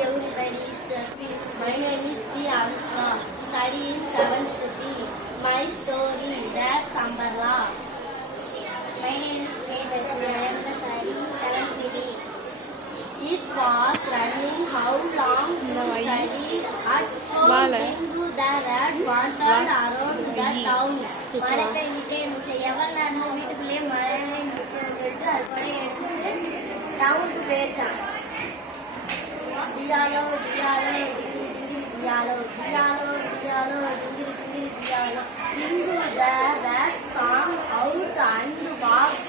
everybody. My name is P. Avisma, studying 7th B. My story, Dad's Umbrella. My name is K. Dasmi. I am studying 7th B. It was running how long to study at home into the rat wandered around the town. மழை பெஞ்சிட்டே இருந்துச்சு. எவ்வளவு நேரம் வீட்டுக்குள்ளேயே மழை சொல்லிட்டு அது கூட எடுத்துட்டு டவுனுக்கு போயிடுச்சான். Diallo, diallo, diallo, diallo, diallo, diallo. Into the rat song out and walked.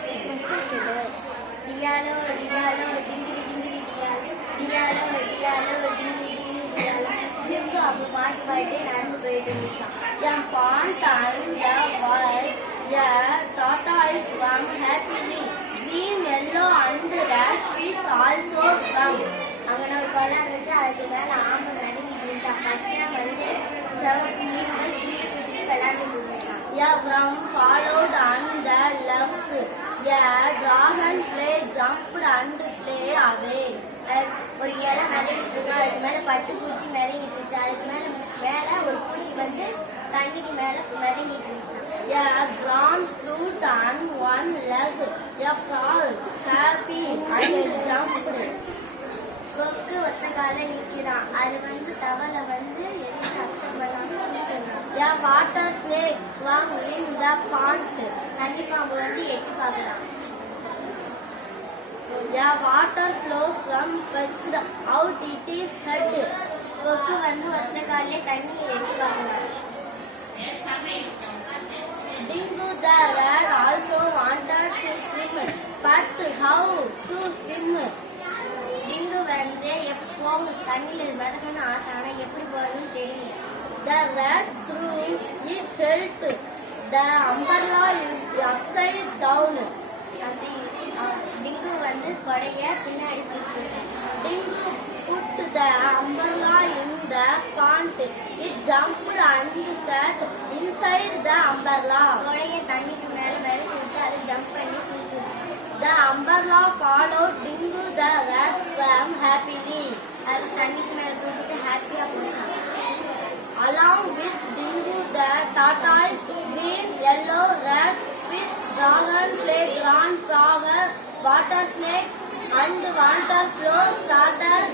Diallo, diallo, dingiri dingiri diallo. Diallo, diallo, dingiri dingiri diallo. நின்று அப்போ பாட்டு பாடிட்டே நடந்து போயிட்டு இருந்துச்சான். A pond and the world, a tortoise swam happily. Green, yellow and red fish also swam. அங்கே ஒரு குளம் இருந்துச்சு. அதுக்கு மேலே ஆம்பை நடுங்கிட்டு இருந்துச்சா. பச்சை வந்து சிவப்பு மீன்கள் கீழே குச்சிட்டு விளையாண்டுட்டு இருந்துச்சான். A worm followed on the left. A dragonfly jumped and flew away. ஒரு இலை மிதங்கிட்டு இருக்கா. அதுக்கு மேலே பட்டு பூச்சி மிதங்கிட்டு இருந்துச்சு. அதுக்கு மேலே ஒரு பூச்சி வந்து தண்ணிக்கு மேலே மிதங்கிட்டு இருந்துச்சான். A ground stood on one leg. A frog happy and jumped. கொக்கு ஒத்த கால நிற்கிறான். அது வந்து தவளை வந்து எதுவும் அப்சர்வ் பண்ணாமல் சொன்னான். A water snake swam in the pond. தண்ணி பாம்பு வந்து எட்டி பார்க்கலாம். A water flow swam pecked out its head. கொக்கு வந்து ஒத்த காலே தண்ணி எட்டி பார்க்கலாம். Dingo the rat also wanted to swim, but how to swim? டிங்கு வந்து எப்போவும் தண்ணியில் மிதக்கணும்னு ஆசை. ஆனால் எப்படி போகணும்னு தெரியல. The rat threw it felt the umbrella is upside down. அந்த டிங்கு வந்து கொடைய பின்னாடி தூக்கிட்டு Dingo put the umbrella in the pond. It jumped and sat inside the umbrella. கொடைய தண்ணிக்கு மேலே மிதக்கி விட்டு அதை ஜம்ப் பண்ணி தூக்கிட்டு The umbrella followed Dingo. The rat swam happily. அது தண்ணிக்கு மேலே தூக்கிட்டு ஹாப்பியாக போச்சான். Along with Dingo, the tortoise, green, yellow, red, fish, dragonfly, ground frog, water snake, and water flow started